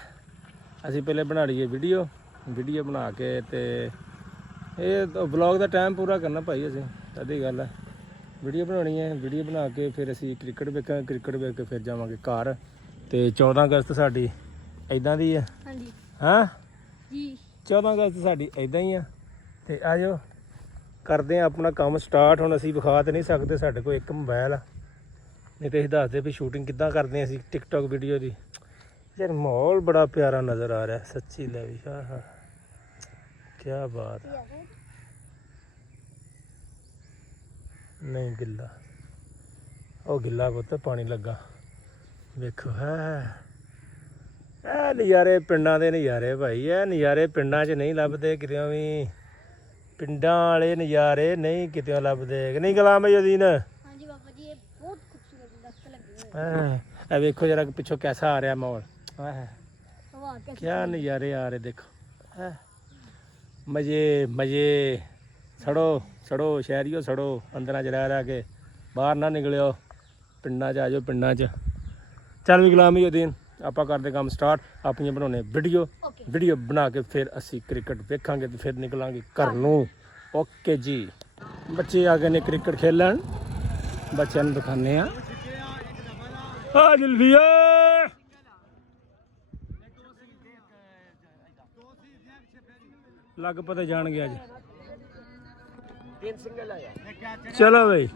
ਅਸੀਂ ਪਹਿਲੇ ਬਣਾ ਲਈਏ ਵੀਡੀਓ ਬਣਾ ਕੇ ਤੇ ਇਹ ਵਲੌਗ ਦਾ ਟਾਈਮ ਪੂਰਾ ਕਰਨਾ ਭਾਈ। ਅਸੀਂ ਸਾਡੀ ਗੱਲ ਹੈ, ਵੀਡੀਓ ਬਣਾਉਣੀ ਹੈ। ਵੀਡੀਓ ਬਣਾ ਕੇ ਫਿਰ ਅਸੀਂ ਕ੍ਰਿਕਟ ਵੇਖਾਂਗੇ, ਕ੍ਰਿਕਟ ਵੇਖ ਕੇ ਫਿਰ ਜਾਵਾਂਗੇ ਘਰ। ਤੇ 14 ਅਗਸਤ ਸਾਡੀ ਇੱਦਾਂ ਦੀ ਹੈ। ਹਾਂਜੀ ਹਾਂ ਜੀ 14 ਅਗਸਤ ਸਾਡੀ ਇੱਦਾਂ ਹੀ ਆ। ਤੇ ਆ ਜਾਓ ਕਰਦੇ ਆ ਆਪਣਾ ਕੰਮ ਸਟਾਰਟ। ਹੁਣ ਅਸੀਂ ਵਿਖਾ ਤੇ ਨਹੀਂ ਸਕਦੇ, ਸਾਡੇ ਕੋਲ ਇੱਕ ਮੋਬਾਈਲ ਆ, ਨਹੀਂ ਤੇ ਅਸੀਂ ਦੱਸਦੇ ਵੀ ਸ਼ੂਟਿੰਗ ਕਿੱਦਾਂ ਕਰਦੇ ਅਸੀਂ ਟਿਕਟੌਕ ਵੀਡੀਓ ਦੀ। ਯਾਰ ਮਾਹੌਲ ਬੜਾ ਪਿਆਰਾ ਨਜ਼ਰ ਆ ਰਿਹਾ ਸੱਚੀ। ਲੈ ਵੀ ਹਾਂ ਕਿਆ ਬਾਤ ਹੈ। ਨਹੀਂ ਗਿੱਲਾ, ਉਹ ਗਿੱਲਾ ਪੁੱਤ ਪਾਣੀ ਲੱਗਾ ਵੇਖੋ। ਹੈ ਇਹ ਨਜ਼ਾਰੇ ਪਿੰਡਾਂ ਦੇ ਨਜ਼ਾਰੇ ਭਾਈ। ਇਹ ਨਜ਼ਾਰੇ ਪਿੰਡਾਂ 'ਚ ਨਹੀਂ ਲੱਭਦੇ ਕਿਤੇ ਵੀ। ਪਿੰਡਾਂ ਵਾਲੇ ਨਜ਼ਾਰੇ ਨਹੀਂ ਕਿਤੇ ਲੱਭਦੇ ਕਿ ਨਹੀਂ ਗੁਲਾਮ ਮੁਹਈਉਦੀਨ? ਹਾਂਜੀ ਬਾਬਾ ਜੀ, ਇਹ ਬਹੁਤ ਖੂਬਸੂਰਤ ਦਰਖਤ ਲੱਗੇ ਹੋਏ। ਇਹ ਵੇਖੋ ਜਰਾ ਪਿੱਛੋਂ ਕੈਸਾ ਆ ਰਿਹਾ ਮਾਹੌਲ। ਹਵਾ कैसी क्या नज़ारे आ रहे देखो। मज़े मज़े। सड़ो सड़ो शहरीओ सड़ो, अंदर च रह के बाहर ना निकलियो, पिंडा च आ जाओ पिंडा च। चल भी गुलाम मुहईउद्दीन ਆਪਾਂ ਕਰਦੇ ਕੰਮ ਸਟਾਰਟ। ਆਪਣੀਆਂ ਬਣਾਉਣੇ ਵੀਡੀਓ ਬਣਾ ਕੇ ਫਿਰ ਅਸੀਂ ਕ੍ਰਿਕਟ ਵੇਖਾਂਗੇ ਤੇ ਫਿਰ ਨਿਕਲਾਂਗੇ ਘਰ ਨੂੰ। ਓਕੇ ਜੀ। ਬੱਚੇ ਆ ਗਏ ਨੇ ਕ੍ਰਿਕਟ ਖੇਲਣ, ਬੱਚਿਆਂ ਨੂੰ ਦਿਖਾਉਂਦੇ ਆ। ਆ ਜਲਦੀਆ ਲੱਗ ਪਤਾ ਜਾਣ ਗਿਆ ਜੀ। ਚਲੋ ਬਈ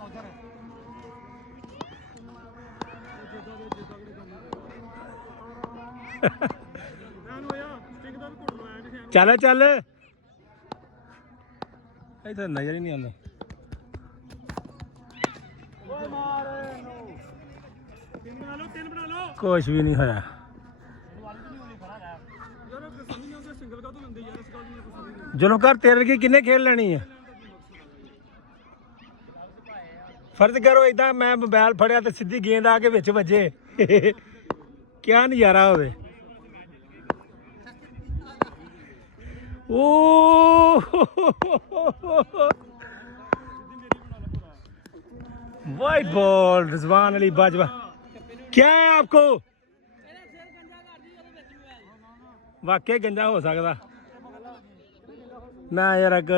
ਚੱਲ ਚੱਲ, ਇਹ ਤਾਂ ਨਜ਼ਰ ਹੀ ਨਹੀਂ ਆਉਂਦਾ। ਕੁਛ ਵੀ ਨਹੀਂ ਹੋਇਆ। ਜਨੋ ਕਰ ਤੇਰੇ ਕੀ ਕਿੰਨੇ ਖੇਲ ਲੈਣੀ ਹੈ। ਫਰਜ਼ ਕਰੋ ਇਦਾਂ ਮੈਂ ਮੋਬਾਈਲ ਫੜਿਆ ਤੇ ਸਿੱਧੀ ਗੇਂਦ ਆ ਕੇ ਵਿੱਚ ਵੱਜੇ, ਕਿਆ ਨਜ਼ਾਰਾ ਹੋਵੇ। ओ वाइट बॉल रिजवान अली बाजवा। क्या है आपको? वाकई गंजा हो सकता। मैं यार एक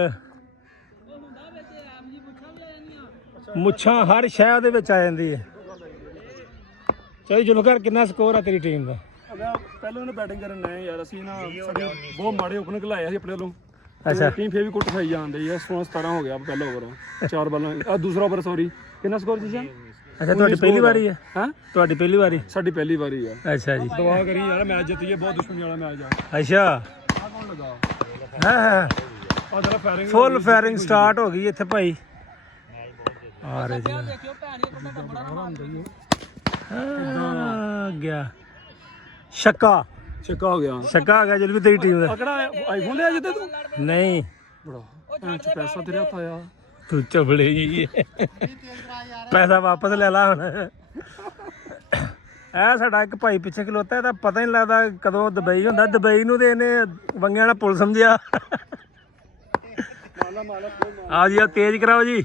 मुच्छा हर शह दे विच आ जांदी है। चलो जुल्म कर कितना स्कोर है तेरी टीम का? ਪਹਿਲਾਂ ਉਹਨੇ ਬੈਟਿੰਗ ਕਰਨ ਆਏ ਯਾਰ। ਅਸੀਂ ਨਾ ਸਾਡੇ ਬਹੁਤ ਮਾੜੇ ਓਪਨਰ ਲਾਇਆ ਸੀ ਆਪਣੇ ਵੱਲੋਂ। ਅੱਛਾ ਟੀਮ ਫੇਰ ਵੀ ਕੁੱਟ ਖਾਈ ਜਾਂਦੇ ਯਾਰ। 16 ਹੋ ਗਿਆ ਪਹਿਲਾ ਓਵਰ 4 ਬਾਲਾਂ। ਆ ਦੂਸਰਾ ਓਵਰ ਸੌਰੀ ਕਿੰਨਾ ਸਕੋਰ ਜੀ? ਅੱਛਾ ਤੁਹਾਡੀ ਪਹਿਲੀ ਵਾਰੀ ਹੈ? ਹਾਂ ਤੁਹਾਡੀ ਪਹਿਲੀ ਵਾਰੀ? ਸਾਡੀ ਪਹਿਲੀ ਵਾਰੀ ਆ। ਅੱਛਾ ਜੀ। ਦੁਆ ਕਰੀ ਯਾਰ ਮੈਚ ਜਿੱਤੀਏ, ਬਹੁਤ ਦੁਸ਼ਮਣੀ ਵਾਲਾ ਮੈਚ ਆ। ਅੱਛਾ ਆ ਕੌਣ ਲਗਾ? ਹਾਂ ਆ ਜਰਾ ਫਾਇਰਿੰਗ ਫੁੱਲ ਫਾਇਰਿੰਗ ਸਟਾਰਟ ਹੋ ਗਈ ਇੱਥੇ ਭਾਈ। ਆ ਰਹੇ ਜੀ ਗਿਆ ਛੱਕਾ ਛੱਕਾ ਹੋ ਗਿਆ। ਛੱਕਾ ਆ ਗਿਆ ਜਲਦੀ ਤੇਰੀ ਟੀਮ ਦਾ। ਪਕੜਾ ਆਈਫੋਨ ਲਿਆ ਜਿੱਤੇ ਤੂੰ? ਨਹੀਂ ਬੜਾ ਪੈਸਾ ਤੇਰੇ ਹੱਥ ਆਇਆ। ਤੂੰ ਚਬਲੇ ਜੀ, ਪੈਸਾ ਵਾਪਸ ਲੈ ਲਾ ਹੁਣ। ਇਹ ਸਾਡਾ ਇੱਕ ਭਾਈ ਪਿੱਛੇ ਖਲੋਤਾ, ਇਹਦਾ ਪਤਾ ਹੀ ਨਹੀਂ ਲੱਗਦਾ ਕਦੋਂ ਦੁਬਈ ਹੁੰਦਾ। ਦੁਬਈ ਨੂੰ ਤੇ ਇਹਨੇ ਵੰਗਿਆਂ ਵਾਲਾ ਪੁਲ ਸਮਝਿਆ। ਆ ਜੀ ਆ ਤੇਜ਼ ਕਰਾਓ ਜੀ।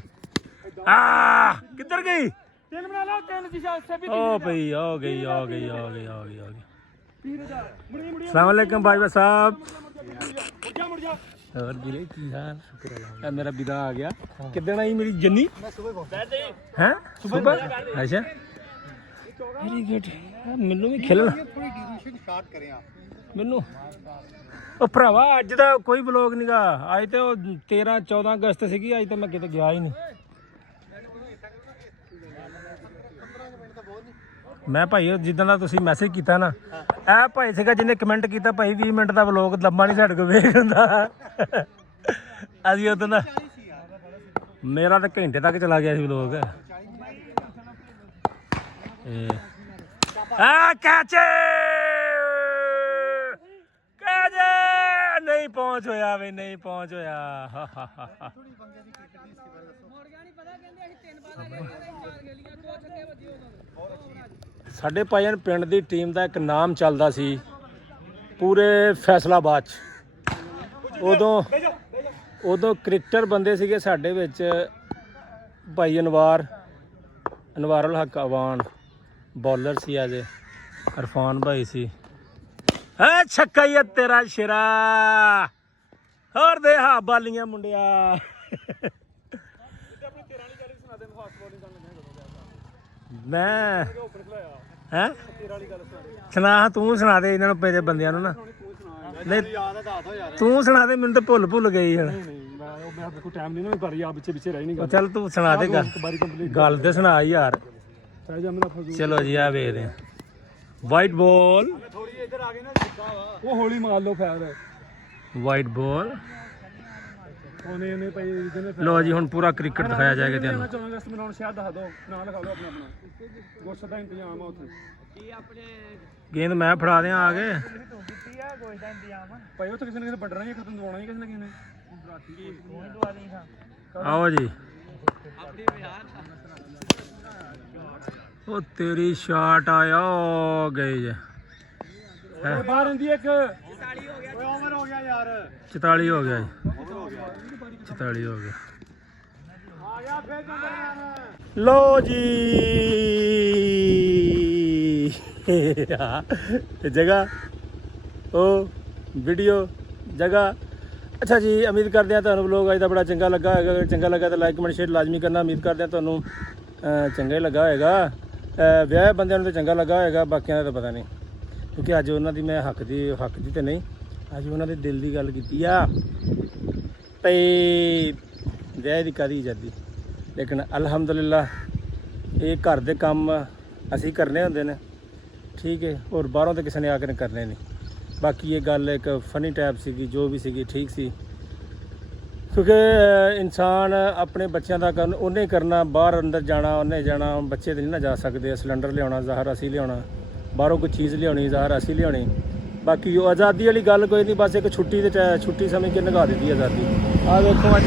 ਆ ਕਿੱਧਰ ਗਈ? ਤਿੰਨ ਬਣਾ ਲਾ, ਤਿੰਨ ਦੀ ਸ਼ਾਟ ਸੇ ਵੀ। ओ भाई आ गई। अस्सलाम वालेकुम भाई साहब। ਮੁੜ ਜਾ और ਵੀਰੇ ਕੀ ਹਾਲ? ਇਹ ਮੇਰਾ ਵਿਦਾ ਆ ਗਿਆ। ਕਿੱਦਣ ਆਈ ਮੇਰੀ ਜੰਨੀ? ਮੈਂ ਸਵੇਰ ਪਹੁੰਚਦਾ। हैं सुबह? अच्छा वेरी गुड। ਮੈਨੂੰ ਵੀ ਖੇਲਣਾ। थोड़ी ड्यूरेशन शॉर्ट करें आप। ਮੈਨੂੰ ਉਹ ਭਰਾਵਾ ਅੱਜ ਦਾ ਕੋਈ ਵਲੋਗ ਨਹੀਂਗਾ। ਅੱਜ ਤੇ ਉਹ 13-14 ਅਗਸਤ ਸੀਗੀ। ਅੱਜ ਤਾਂ ਮੈਂ ਕਿਤੇ ਗਿਆ ਹੀ ਨਹੀਂ। ਮੈਂ ਭਾਈ ਉਹ ਜਿੱਦਾਂ ਦਾ ਤੁਸੀਂ ਮੈਸੇਜ ਕੀਤਾ ਨਾ, ਇਹ ਭਾਈ ਸੀਗਾ ਜਿਹਨੇ ਕਮੈਂਟ ਕੀਤਾ ਭਾਈ 20 ਮਿੰਟ ਦਾ ਵਲੋਗ ਲੰਮਾ ਨਹੀਂ ਸਾਡੇ ਕੋਲ ਵੇਖ ਹੁੰਦਾ। ਅਸੀਂ ਉਦੋਂ ਦਾ ਮੇਰਾ ਤਾਂ ਘੰਟੇ ਤੱਕ ਚਲਾ ਗਿਆ ਸੀ ਵਲੋਗ। ਕੈਚ ਨਹੀਂ ਪਹੁੰਚ ਹੋਇਆ ਵੀ ਨਹੀਂ ਪਹੁੰਚ ਹੋਇਆ। ਸਾਡੇ ਭਾਈਆਂ ਪਿੰਡ ਦੀ ਟੀਮ ਦਾ ਇੱਕ ਨਾਮ ਚੱਲਦਾ ਸੀ ਪੂਰੇ ਫੈਸਲਾਬਾਦ 'ਚ। ਉਦੋਂ ਕ੍ਰਿਕਟਰ ਬੰਦੇ ਸੀਗੇ ਸਾਡੇ ਵਿੱਚ ਭਾਈ ਅਨਵਾਰੁਲ ਹੱਕ ਅਵਾਨ ਬੋਲਰ ਸੀ। ਅੱਜ ਇਰਫਾਨ ਭਾਈ ਸੀ। ਛੱਕਾ ਹੀ ਤੇਰਾ ਸ਼ੇਰਾ ਹੋਰ ਦੇ ਹਾਂ ਬਾਲੀਆਂ ਮੁੰਡਿਆ। ਮੈਂ ਹੈਂ ਸੁਣਾ ਤੂੰ ਸੁਣਾ ਦੇ ਇਹਨਾਂ ਨੂੰ ਮੇਰੇ ਬੰਦਿਆਂ ਨੂੰ ਨਾ। ਨਹੀਂ ਤੂੰ ਸੁਣਾ ਦੇ ਮੈਨੂੰ ਤਾਂ ਭੁੱਲ ਗਈ ਹੁਣ। ਕੋਈ ਟਾਈਮ ਨਹੀਂ ਨਾ ਪਰ ਯਾ ਪਿੱਛੇ ਰਹਿ ਨਹੀਂ। ਚੱਲ ਤੂੰ ਸੁਣਾ ਦੇ ਗੱਲ ਤੇ ਸੁਣਾ ਯਾਰ। ਚਲੋ ਜੀ ਆ ਵੇਖਦੇ ਆ ਵਾਈਟ ਬਾਲ। ਉਹ ਹੌਲੀ ਮਾਰ ਲਓ ਫੈਰ। ਵਾਈਟ ਬਾਲ ਉਹਨੇ ਭਾਈ ਲੋ ਜੀ ਹੁਣ ਪੂਰਾ ਕ੍ਰਿਕਟ ਦਿਖਾਇਆ ਜਾਏਗਾ ਤੁਹਾਨੂੰ। 14 ਅਗਸਤ ਮਨਾਉਣ ਸ਼ਾਇਦ ਦੱਸ ਦਿਓ ਨਾਂ ਲਿਖਾ ਦਿਓ ਆਪਣਾ ਗੋਸ਼ਤ ਦਾ ਇੰਤਜ਼ਾਮ ਆ ਉੱਥੇ। ਗੇਂਦ ਮੈਂ ਫੜਾ ਦਿਆਂ ਆ ਗਏ ਭਾਈ ਉੱਥੇ ਕਿਸੇ ਨੇ ਕਿਸੇ ਵੱਢਣਾ ਹੀ ਖਤਮ ਦਵਾਉਣਾ ਹੀ ਕਿਸੇ ਨੇ ਆਓ ਜੀ। ਉਹ ਤੇਰੀ ਸ਼ਾਟ ਆਇਆ ਗਏ ਜੇ ਬਾਹਰ ਹੁੰਦੀ ਇੱਕ 44 ਹੋ ਗਿਆ ਯਾਰ। 44 ਹੋ ਗਿਆ ਜੀ 44 ਹੋ ਗਿਆ। ਲੋ ਜੀ ਜਗ੍ਹਾ ਉਹ ਵੀਡੀਓ ਜਗ੍ਹਾ। ਅੱਛਾ ਜੀ ਉਮੀਦ ਕਰਦੇ ਹਾਂ ਤੁਹਾਨੂੰ ਵਲੋਗ ਅੱਜ ਦਾ ਬੜਾ ਚੰਗਾ ਲੱਗਾ ਹੋਏਗਾ। ਅਗਰ ਚੰਗਾ ਲੱਗਾ ਤਾਂ ਲਾਈਕ ਕਮੈਂਟ ਸ਼ੇਅਰ ਲਾਜ਼ਮੀ ਕਰਨਾ। ਉਮੀਦ ਕਰਦੇ ਹਾਂ ਤੁਹਾਨੂੰ ਚੰਗਾ ਹੀ ਲੱਗਾ ਹੋਏਗਾ। ਵਿਆਹ ਬੰਦਿਆਂ ਨੂੰ ਤਾਂ ਚੰਗਾ ਲੱਗਾ ਹੋਏਗਾ, ਬਾਕੀਆਂ ਦਾ ਤਾਂ ਪਤਾ ਨਹੀਂ ਕਿਉਂਕਿ ਅੱਜ ਉਹਨਾਂ ਦੀ ਮੈਂ ਹੱਕ ਦੀ ਤੇ ਨਹੀਂ ਅੱਜ ਉਹਨਾਂ ਦੇ ਦਿਲ ਦੀ ਗੱਲ ਕੀਤੀ ਆ ਤੇ ਵਿਆਹ ਦੀ ਕਾਹਦੀ ਆਜ਼ਾਦੀ। ਲੇਕਿਨ ਅਲਹਮਦੁਲਿਲਾ ਇਹ ਘਰ ਦੇ ਕੰਮ ਅਸੀਂ ਕਰਨੇ ਹੁੰਦੇ ਨੇ ਠੀਕ ਹੈ। ਹੋਰ ਬਾਹਰੋਂ ਤਾਂ ਕਿਸੇ ਨੇ ਆ ਕੇ ਕਰਨੇ ਨਹੀਂ। ਬਾਕੀ ਇਹ ਗੱਲ ਇੱਕ ਫਨੀ ਟਾਈਪ ਸੀਗੀ ਜੋ ਵੀ ਸੀਗੀ ਠੀਕ ਸੀ ਕਿਉਂਕਿ ਇਨਸਾਨ ਆਪਣੇ ਬੱਚਿਆਂ ਦਾ ਕਰਨ ਉਹਨੇ ਕਰਨਾ। ਬਾਹਰ ਅੰਦਰ ਜਾਣਾ ਉਹਨੇ ਜਾਣਾ। ਬੱਚੇ ਤਾਂ ਨਹੀਂ ਨਾ ਜਾ ਸਕਦੇ। ਸਿਲੰਡਰ ਲਿਆਉਣਾ ਜ਼ਾਹਰ ਅਸੀਂ ਲਿਆਉਣਾ, ਬਾਹਰੋਂ ਕੋਈ ਚੀਜ਼ ਲਿਆਉਣੀ ਜ਼ਾਹਰ ਅਸੀਂ ਲਿਆਉਣੀ। ਬਾਕੀ ਉਹ ਆਜ਼ਾਦੀ ਵਾਲੀ ਗੱਲ ਕੋਈ ਨਹੀਂ, ਬਸ ਇੱਕ ਛੁੱਟੀ ਸਮਝ ਕੇ ਨਿਭਾ ਦਿੱਤੀ ਆਜ਼ਾਦੀ। ਆਹ ਵੇਖੋ ਅੱਜ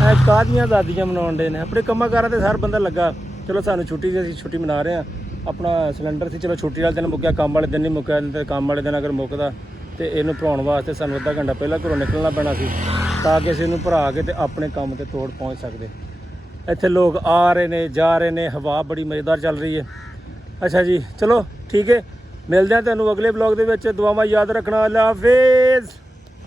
ਇਹ ਕਾਹਦੀਆਂ ਆਜ਼ਾਦੀਆਂ ਮਨਾਉਣ ਦੇ ਨੇ। ਆਪਣੇ ਕੰਮਾਂ ਕਾਰਾਂ ਤੇ ਹਰ ਬੰਦਾ ਲੱਗਾ। ਚਲੋ ਸਾਨੂੰ ਛੁੱਟੀ ਸੀ, ਅਸੀਂ ਛੁੱਟੀ ਮਨਾ ਰਹੇ ਹਾਂ। ਆਪਣਾ ਸਿਲੰਡਰ ਸੀ ਚਲੋ ਛੁੱਟੀ ਵਾਲੇ ਦਿਨ ਮੁੱਕਿਆ, ਕੰਮ ਵਾਲੇ ਦਿਨ ਨਹੀਂ ਮੁੱਕਿਆ। ਤੇ ਕੰਮ ਵਾਲੇ ਦਿਨ ਅਗਰ ਮੁੱਕਦਾ ਤੇ ਇਹਨੂੰ ਭਰਾਉਣ ਵਾਸਤੇ ਸਾਨੂੰ ਅੱਧਾ ਘੰਟਾ ਪਹਿਲਾਂ ਘਰੋਂ ਨਿਕਲਣਾ ਪੈਣਾ ਸੀ ਤਾਂ ਕਿ ਅਸੀਂ ਇਹਨੂੰ ਭਰਾ ਕੇ ਤੇ ਆਪਣੇ ਕੰਮ ਤੇ ਤੋੜ ਪਹੁੰਚ ਸਕਦੇ। ਇੱਥੇ ਲੋਕ ਆ ਰਹੇ ਨੇ ਜਾ ਰਹੇ ਨੇ, ਹਵਾ ਬੜੀ ਮਜ਼ੇਦਾਰ ਚੱਲ ਰਹੀ ਹੈ। ਅੱਛਾ ਜੀ ਚਲੋ ਠੀਕ ਹੈ, ਮਿਲਦੇ ਹਾਂ ਤੁਹਾਨੂੰ ਅਗਲੇ ਵਲੌਗ ਦੇ ਵਿੱਚ। ਦੁਆਵਾਂ ਯਾਦ ਰੱਖਣਾ। ਅੱਲਾ ਹਾਫਿਜ਼।